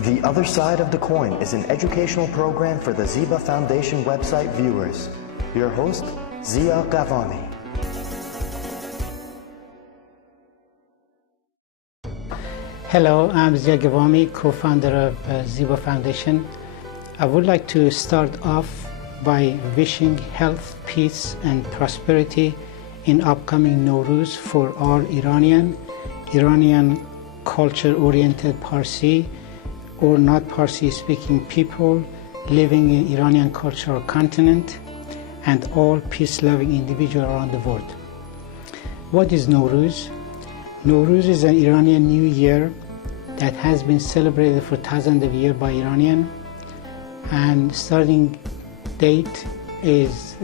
The Other Side of the Coin is an educational program for the Ziba Foundation website viewers. Your host, Zia Gavami. Hello, I'm Zia Gavami, co-founder of Ziba Foundation. I would like to start off by wishing health, peace, and prosperity in upcoming Nowruz for all Iranian culture-oriented Parsi or not Parsi-speaking people living in Iranian cultural continent and all peace-loving individuals around the world. What is Nowruz? Nowruz is an Iranian New Year that has been celebrated for thousands of years by Iranian, and starting date is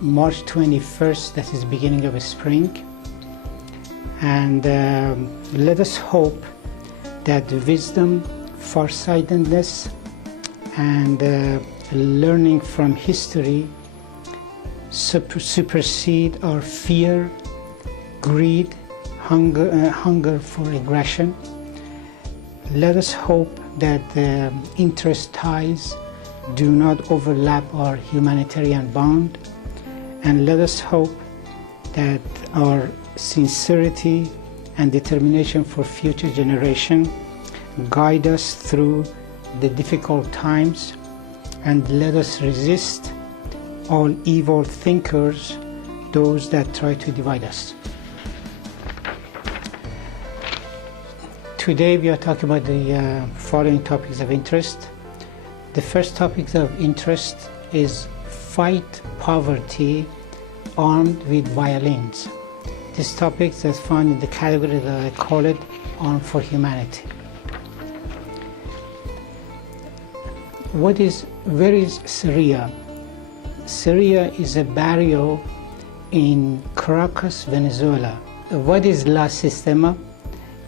March 21st, that is beginning of spring. And let us hope that wisdom, farsightedness, and learning from history supersede our fear, greed, hunger for aggression. Let us hope that the interest ties do not overlap our humanitarian bond, and let us hope that our sincerity and determination for future generation guide us through the difficult times, and let us resist all evil thinkers, those that try to divide us. Today we are talking about the following topics of interest. The first topic of interest is fight poverty armed with violins. This topic is found in the category that I call it Armed for Humanity. Where is Syria? Syria is a barrio in Caracas, Venezuela. What is La Sistema?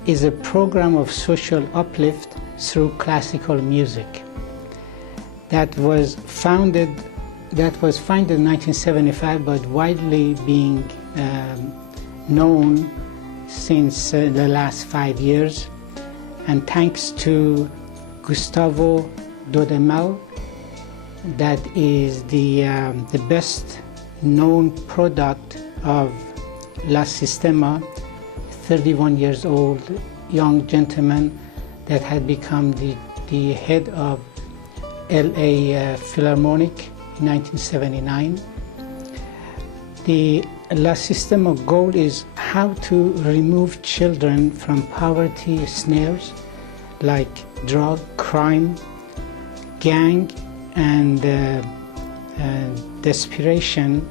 Is a program of social uplift through classical music that was founded in 1975, but widely being known since the last 5 years, and thanks to Gustavo Dudamel, that is the best known product of La Sistema, 31 years old young gentleman that had become the head of LA Philharmonic in 1979. The La Sistema goal is how to remove children from poverty snares like drug, crime, gang, and desperation.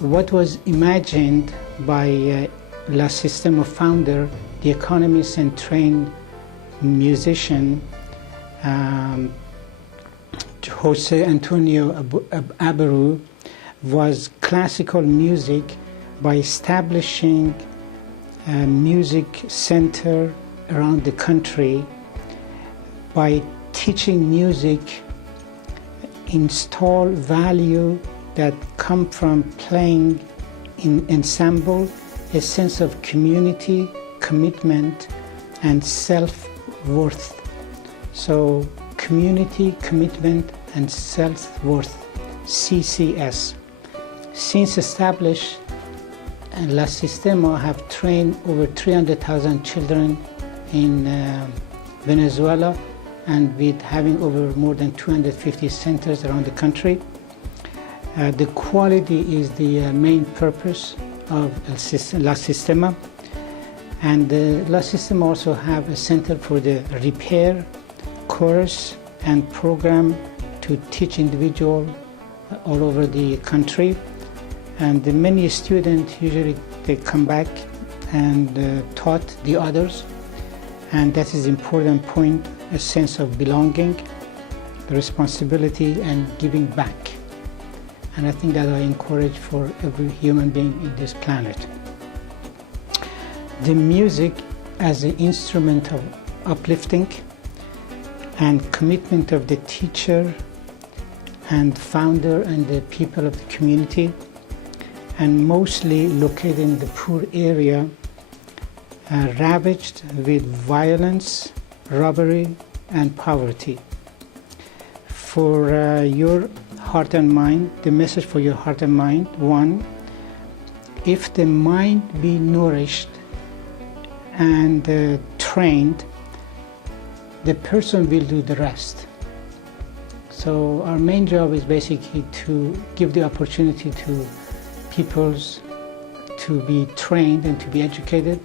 What was imagined by La Sistema founder, the economist and trained musician Jose Antonio Abreu, was classical music by establishing a music center around the country, by teaching music, install value that come from playing in ensemble, a sense of community, commitment, and self-worth. So community, commitment, and self-worth, CCS. Since established, La Sistema have trained over 300,000 children in Venezuela, and with having over more than 250 centers around the country. The quality is the main purpose of La Sistema, and La Sistema also have a center for the repair, course, and program to teach individuals all over the country. And many students usually they come back and taught the others, and that is important point, a sense of belonging, the responsibility, and giving back. And I think that I encourage for every human being in this planet. The music as an instrument of uplifting and commitment of the teacher and founder and the people of the community, and mostly located in the poor area, ravaged with violence, robbery, and poverty. For your heart and mind, the message for your heart and mind: 1, if the mind be nourished and trained, the person will do the rest. So our main job is basically to give the opportunity to peoples to be trained and to be educated,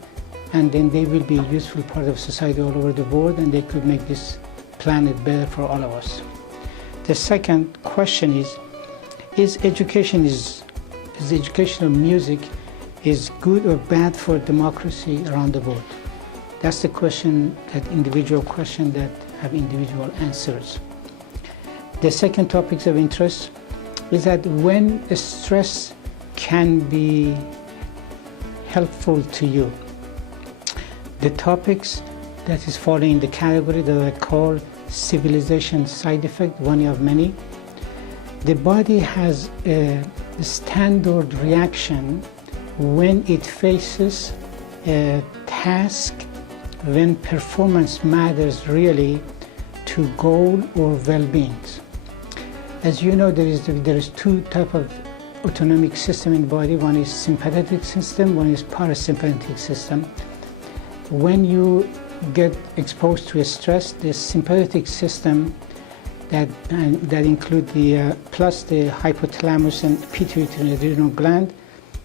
and then they will be a useful part of society all over the world, and they could make this planet better for all of us. The second question is education of music is good or bad for democracy around the world? That's the question, that individual question that have individual answers. The second topic of interest is that when stress can be helpful to you. The topics that is falling in the category that I call civilization side effect, one of many. The body has a standard reaction when it faces a task, when performance matters really to goal or well-being. As you know, there is two types of autonomic system in the body. One is sympathetic system, one is parasympathetic system. When you get exposed to a stress, the sympathetic system that include the plus the hypothalamus and pituitary adrenal gland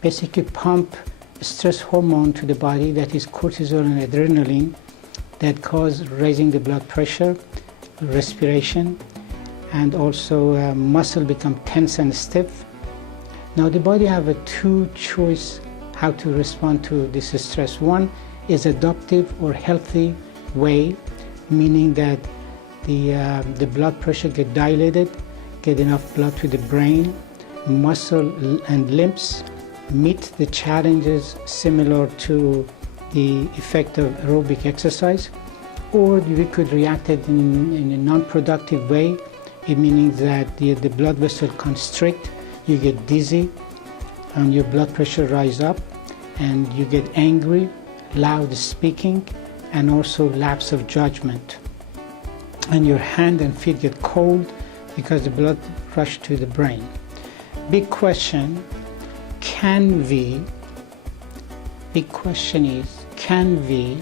basically pump stress hormone to the body, that is cortisol and adrenaline, that cause raising the blood pressure, respiration, and also muscle become tense and stiff. Now the body have a two choice how to respond to this stress. One is adaptive or healthy way, meaning that the blood pressure get dilated, get enough blood to the brain, muscle and limbs meet the challenges similar to the effect of aerobic exercise. Or we could react it in a non-productive way, meaning that the blood vessel constrict, you get dizzy, and your blood pressure rise up, and you get angry, loud speaking, and also lapse of judgment. And your hand and feet get cold because the blood rush to the brain. Big question is, can we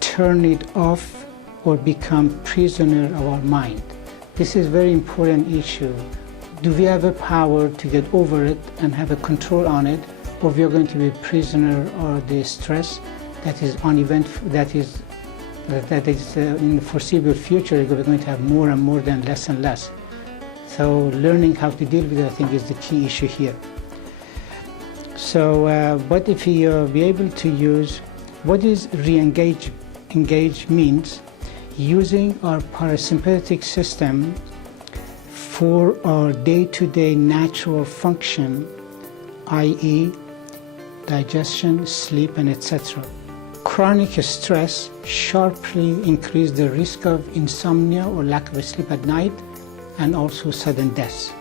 turn it off or become prisoner of our mind? This is a very important issue. Do we have a power to get over it and have a control on it, or we are going to be a prisoner of the stress that is uneventful, that is in the foreseeable future we're going to have more and more than less and less. So learning how to deal with it, I think, is the key issue here. So what if we be able to use, what is re-engage? Engage means using our parasympathetic system for our day-to-day natural function, i.e. digestion, sleep, and etc. Chronic stress sharply increases the risk of insomnia or lack of sleep at night, and also sudden death.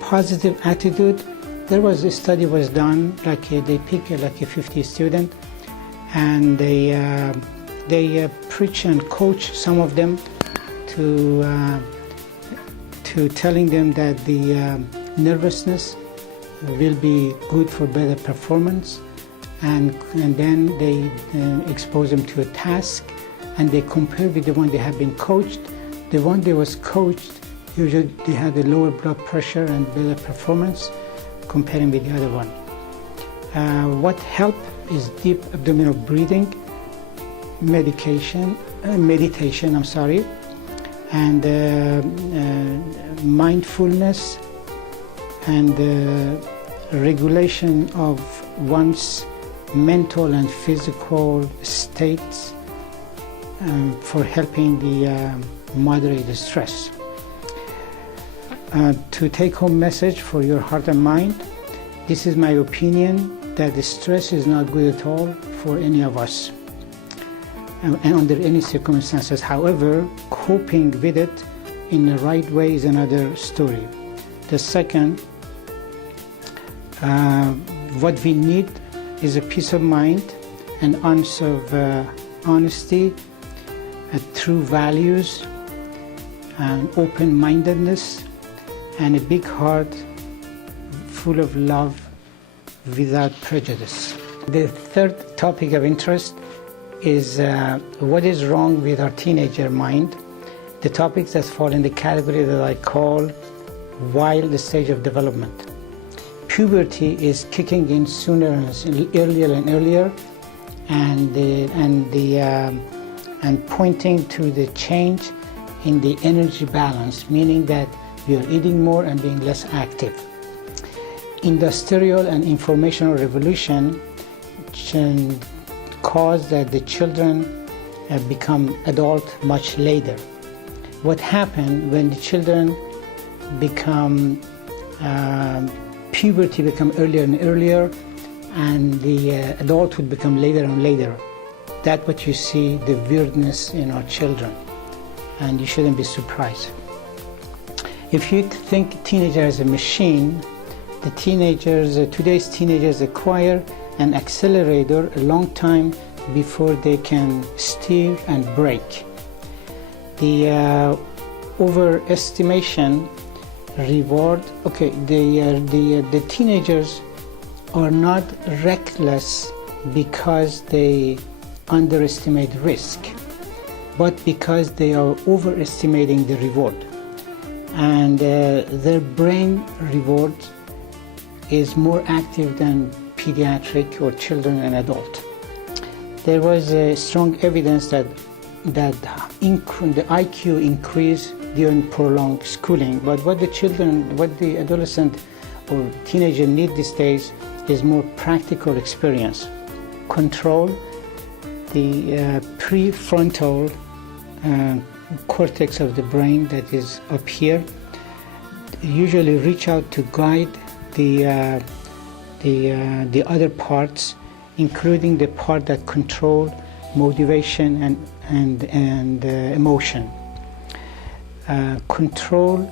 Positive attitude. There was a study was done, like they pick like a 50 student, and they preach and coach some of them to telling them that the nervousness will be good for better performance, and then they expose them to a task, and they compare with the one they have been coached. The one that was coached, usually they had a lower blood pressure and better performance comparing with the other one. What helped is deep abdominal breathing, meditation, and mindfulness, and regulation of one's mental and physical states for helping the moderate the stress. To take home message for your heart and mind, this is my opinion that the stress is not good at all for any of us and under any circumstances. However, coping with it in the right way is another story. The second, what we need is a peace of mind, an ounce of honesty, true values, and open-mindedness, and a big heart full of love without prejudice. The third topic of interest is what is wrong with our teenager mind, the topics that fall in the category that I call wild stage of development. Puberty is kicking in sooner and earlier, and pointing to the change in the energy balance, meaning that we are eating more and being less active. Industrial and informational revolution can cause that the children become adult much later. What happens when the children become puberty become earlier and earlier, and the adulthood become later and later? That's what you see, the weirdness in our children, and you shouldn't be surprised. If you think teenager is a machine, the today's teenagers acquire an accelerator a long time before they can steer and brake. The overestimation reward. Okay, the teenagers are not reckless because they underestimate risk, but because they are overestimating the reward, and their brain reward is more active than pediatric or children and adult. There was strong evidence that the IQ increase during prolonged schooling, but what the adolescent or teenager need these days is more practical experience. Control, the prefrontal cortex of the brain that is up here, usually reach out to guide the other parts, including the part that control motivation and emotion. Control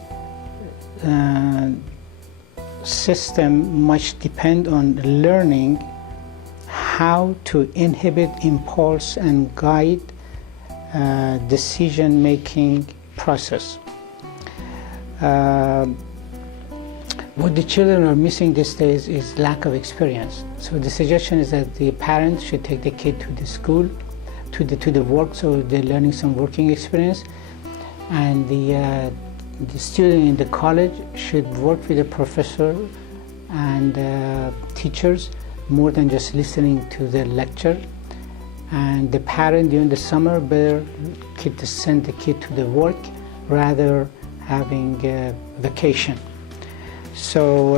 system much depend on learning how to inhibit impulse and guide decision-making process. What the children are missing these days is lack of experience. So the suggestion is that the parents should take the kid to the school, to the work, so they're learning some working experience, and the student in the college should work with a professor and teachers more than just listening to the lecture. And the parent during the summer better send the kid to the work rather having vacation. So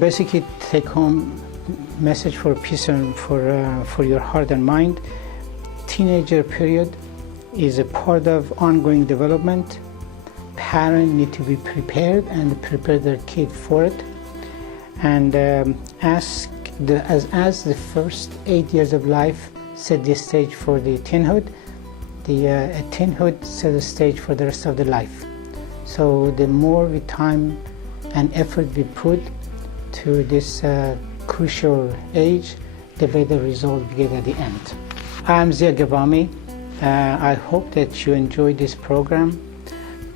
basically, take home message for peace and for your heart and mind. Teenager period is a part of ongoing development. Parents need to be prepared and prepare their kid for it. And as the first 8 years of life set the stage for the teenhood, the teenhood set the stage for the rest of the life. So the more time and effort we put to this crucial age, the better result we get at the end. I'm Zia Ghavami. I hope that you enjoyed this program.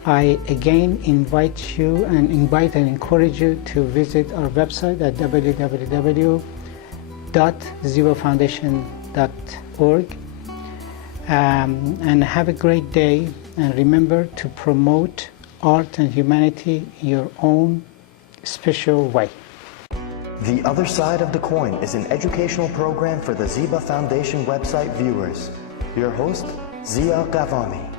I again invite and encourage you to visit our website at www.zibafoundation.org, and have a great day, and remember to promote art and humanity in your own special way. The Other Side of the Coin is an educational program for the Ziba Foundation website viewers. Your host, Zia Ghavami.